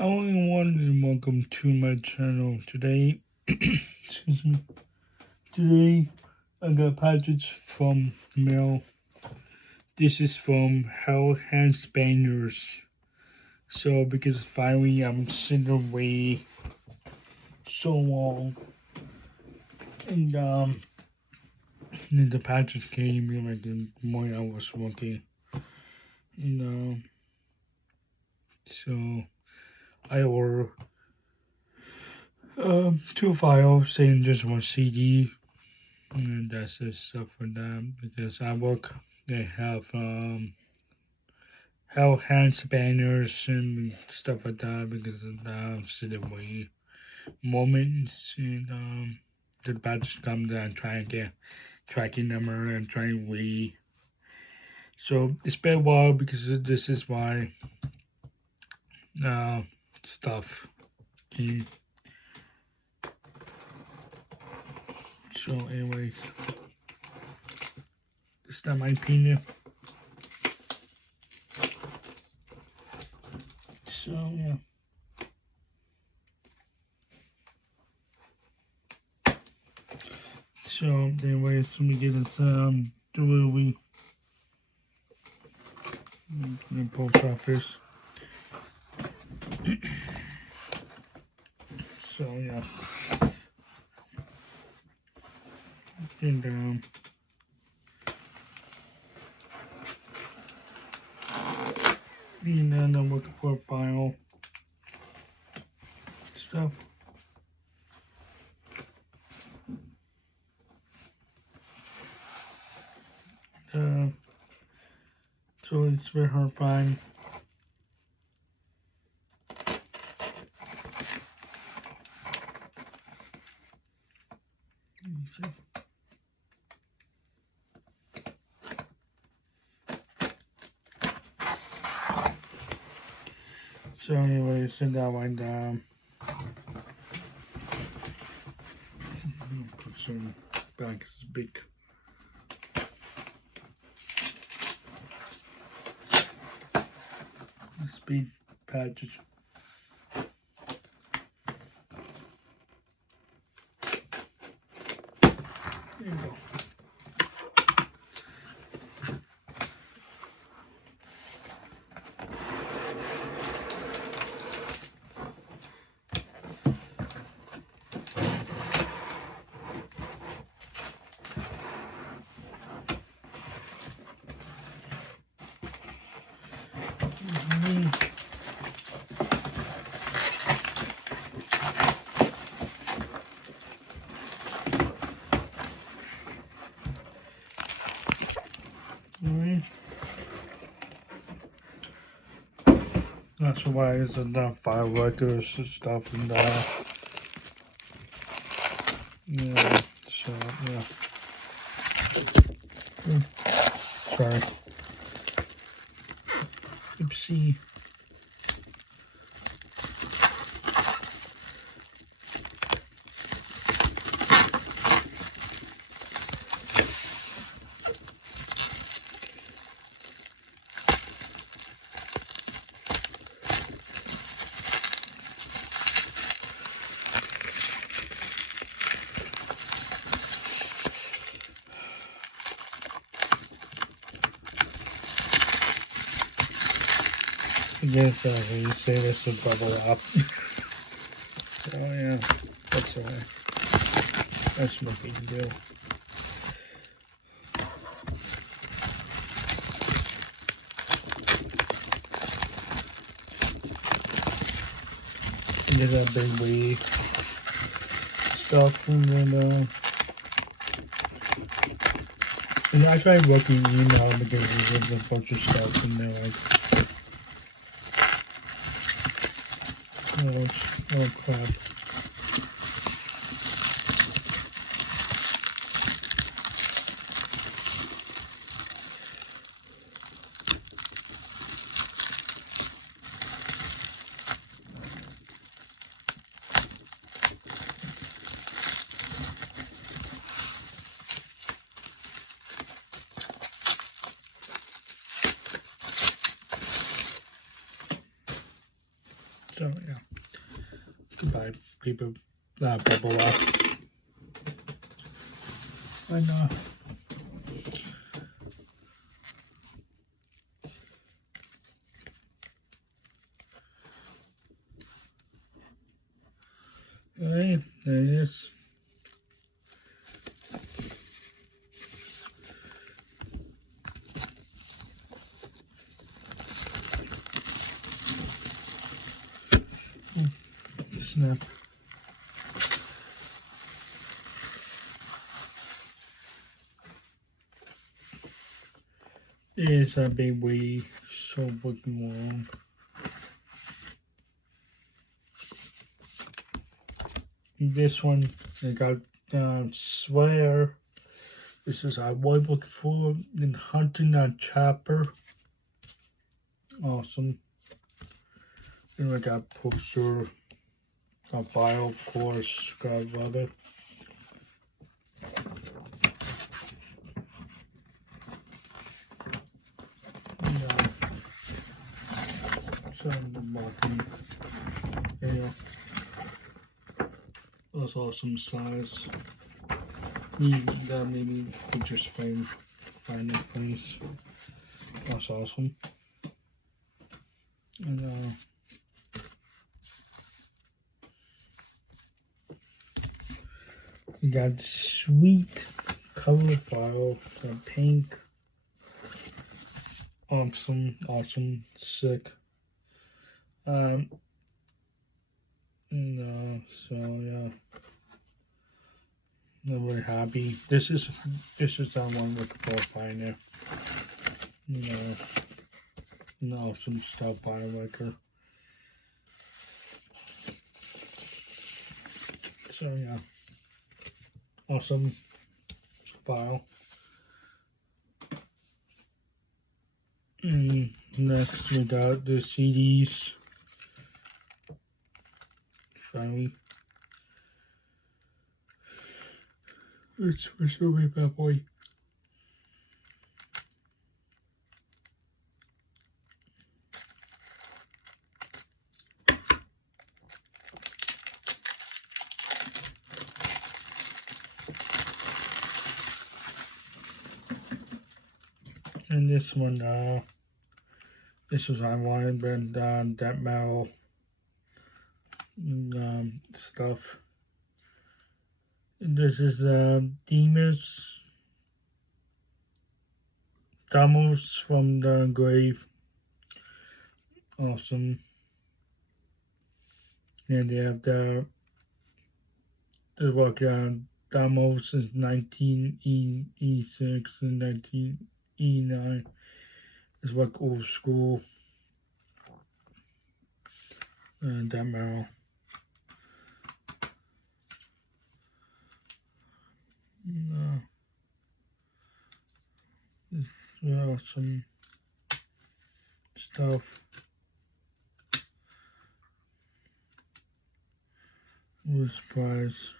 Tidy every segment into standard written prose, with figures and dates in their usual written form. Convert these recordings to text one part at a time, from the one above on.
Hello everyone and welcome to my channel. Today, excuse me, today I got a package from mail. This is from HeadbangersRecords. So because finally I'm sitting away so long and the package came like the morning I was working. So I ordered 2 files and just 1 CD, and that's the stuff for them. Because I work, they have hands banners and stuff like that because of the city way moments, and the badges come down trying to get tracking number and trying way. So it's been a while because this is why stuff came. So anyways, it's not my opinion. So yeah. So anyways, let me get this delivery in the post office. So yeah. And then I'm looking for a file stuff. So it's very hard to find. So anyways, send that one down. Put some back, it's big. This big package. There you go. Alright. That's why it's not 5 records and stuff and that. Yeah, so yeah. Sorry. Oopsie. I guess you say this will bubble up. So yeah, that's alright. That's no big deal. And did that big wave stuff, and then and I tried working email because there's a bunch of stuff in there like oh crap. So yeah. Goodbye, paper bubble wrap. And alright, there it is. Snap. It's a big way so fucking long. This one I got Swear. This is I was looking for in hunting that chopper. Awesome. Then I got poster. A bio, of course. Godfather. Some marking. Yeah. That's awesome size. Maybe we just find a place. That's awesome. And we got sweet color file, pink. Awesome, sick. So yeah, I'm really happy. This is the one with the Pioneer. Awesome stuff, Biomaker. So yeah, awesome file. Next we got the CDs. Finally, let's switch away, bad boy. And this one, this was I wanted, but that metal stuff. And this is Damos from the grave. Awesome. And they have the work Damos since 1986 and 1989. It's like old school. And that metal. Some stuff. Was surprised.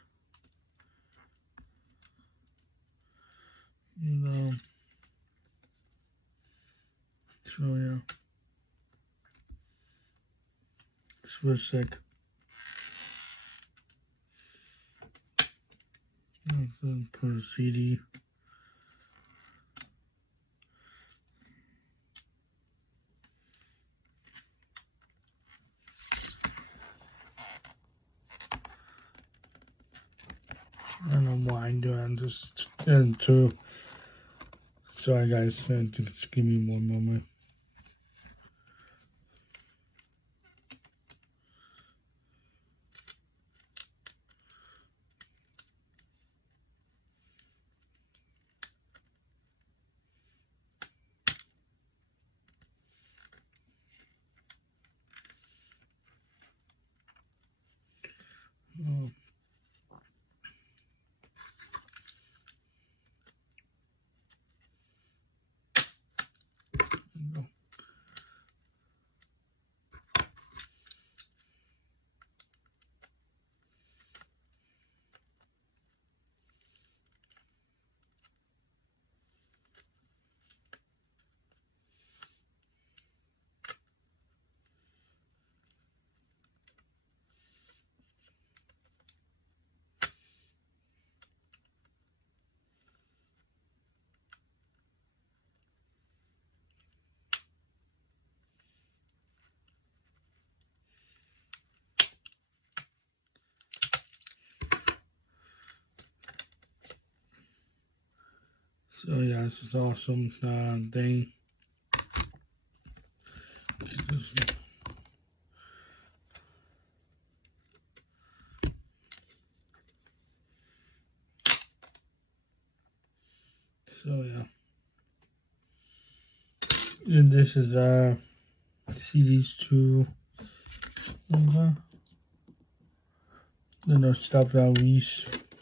So yeah, this was sick. Put a CD. I don't know why I'm doing this. And two. Sorry guys, just give me one moment. Oh. No. So yeah, this is awesome thing. So yeah, and this is CDs to stuff that we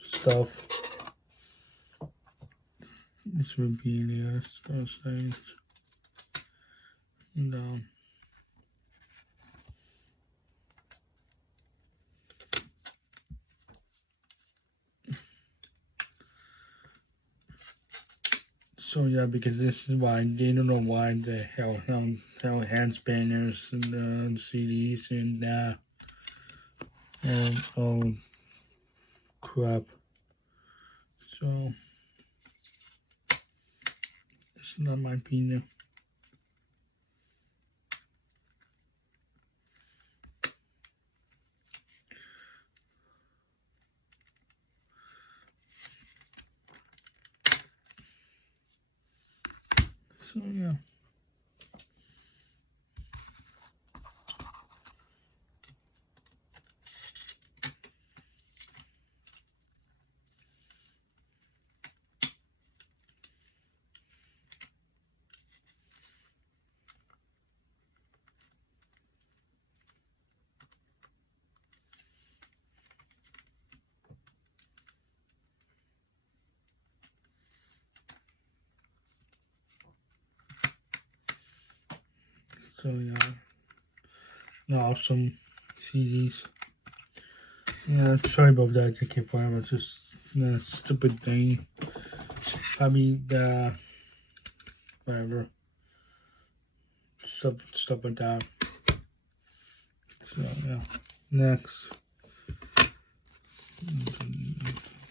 stuff. This would be the stuff things. And so yeah, because this is why they don't know why the hell hand spanners and CDs and all crap. So it's not my opinion. So yeah. So yeah, awesome CDs. Yeah, sorry about that. I can't find it. It's just a stupid thing. Probably the whatever stuff like that. So yeah, next.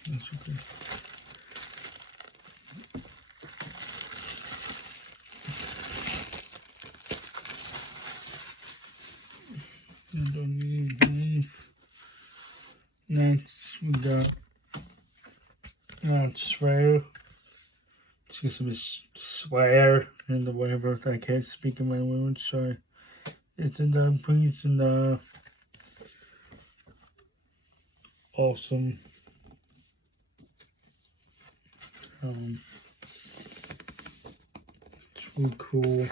That's okay. Next we got swear. Excuse me, swear and whatever. I can't speak in my language. Sorry. It's in the please in the awesome it's really cool.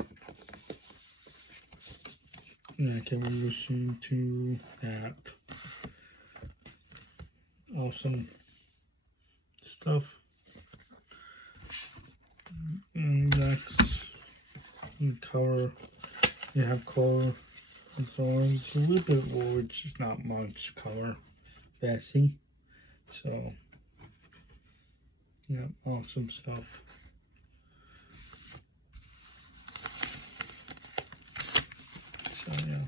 Yeah, I can't remember listening to that. Awesome stuff. And next, color. You have color. It's a little bit which is not much color. Fancy. So, yeah, awesome stuff. So, yeah.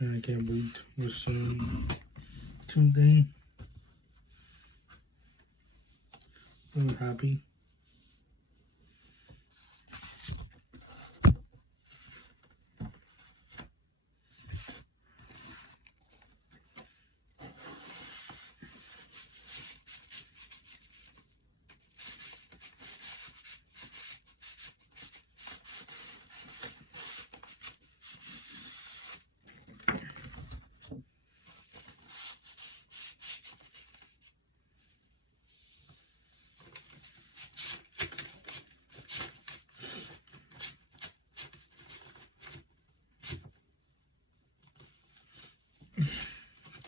And I can't wait to listen to them. I'm happy.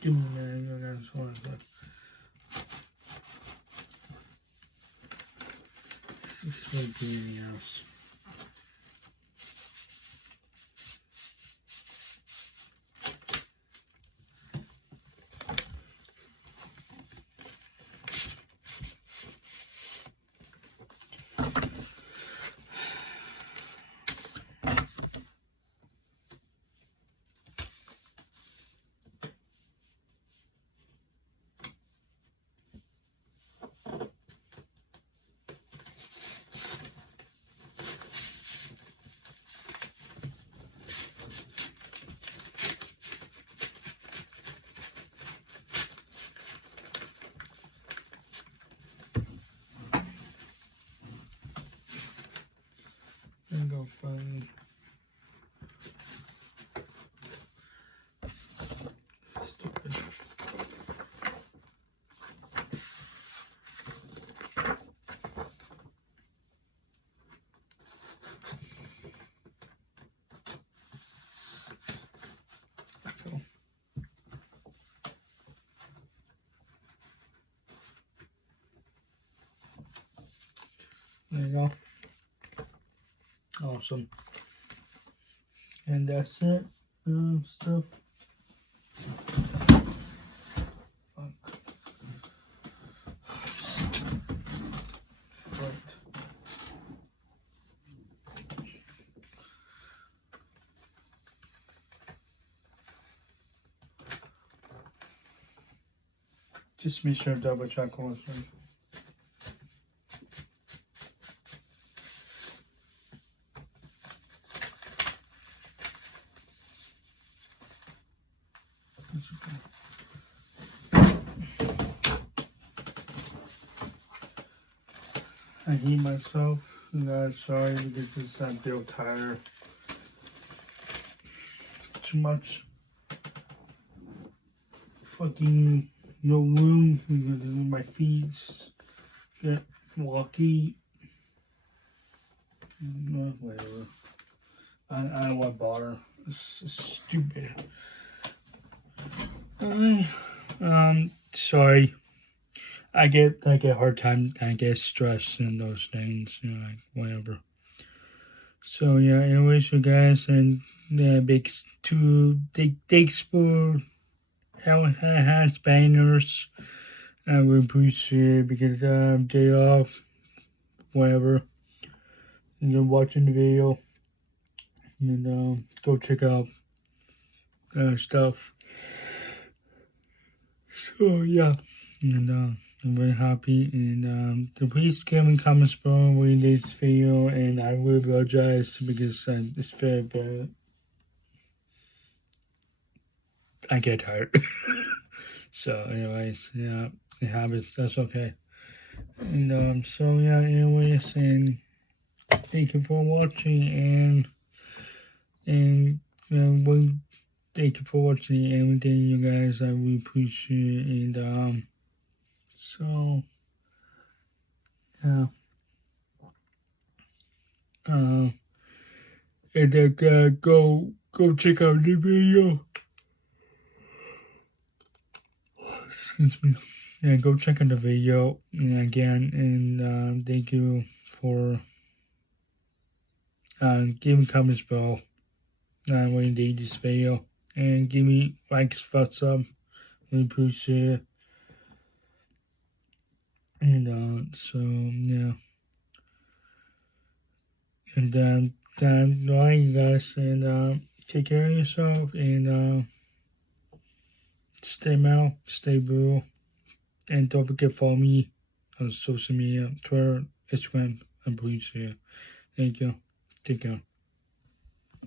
Give me a minute, that's one of the. This might be anything else. awesome. And that's it. Stuff. Fuck. Right. Just make sure to double check all this. I hate myself. Sorry because I'm still tired. Too much fucking no room. My feet get wonky. Whatever. I don't want to bother. It's stupid. Sorry. I get a hard time. I get stressed and those things. Like whatever. So yeah. Anyways, you guys, and big thanks for has banners. I will appreciate it because day off. Whatever. And you're watching the video. And go check out stuff. So yeah, and I'm very happy. And please give me comments below when this video, and I will apologize because it's very bad. I get tired. So anyways, yeah, it happens. That's okay. And so yeah, anyways, and thank you for watching, and thank you for watching everything, you guys. I really appreciate it. And so yeah. And then go check out the video. Excuse me. And go check out the video again. And thank you for giving comments below when you did this video, and give me likes, thumbs up. We appreciate it. And so yeah. And bye, you guys, and take care of yourself, and stay well, stay blue, and don't forget to follow me on social media, Twitter, Instagram, and please share. Thank you. Take care.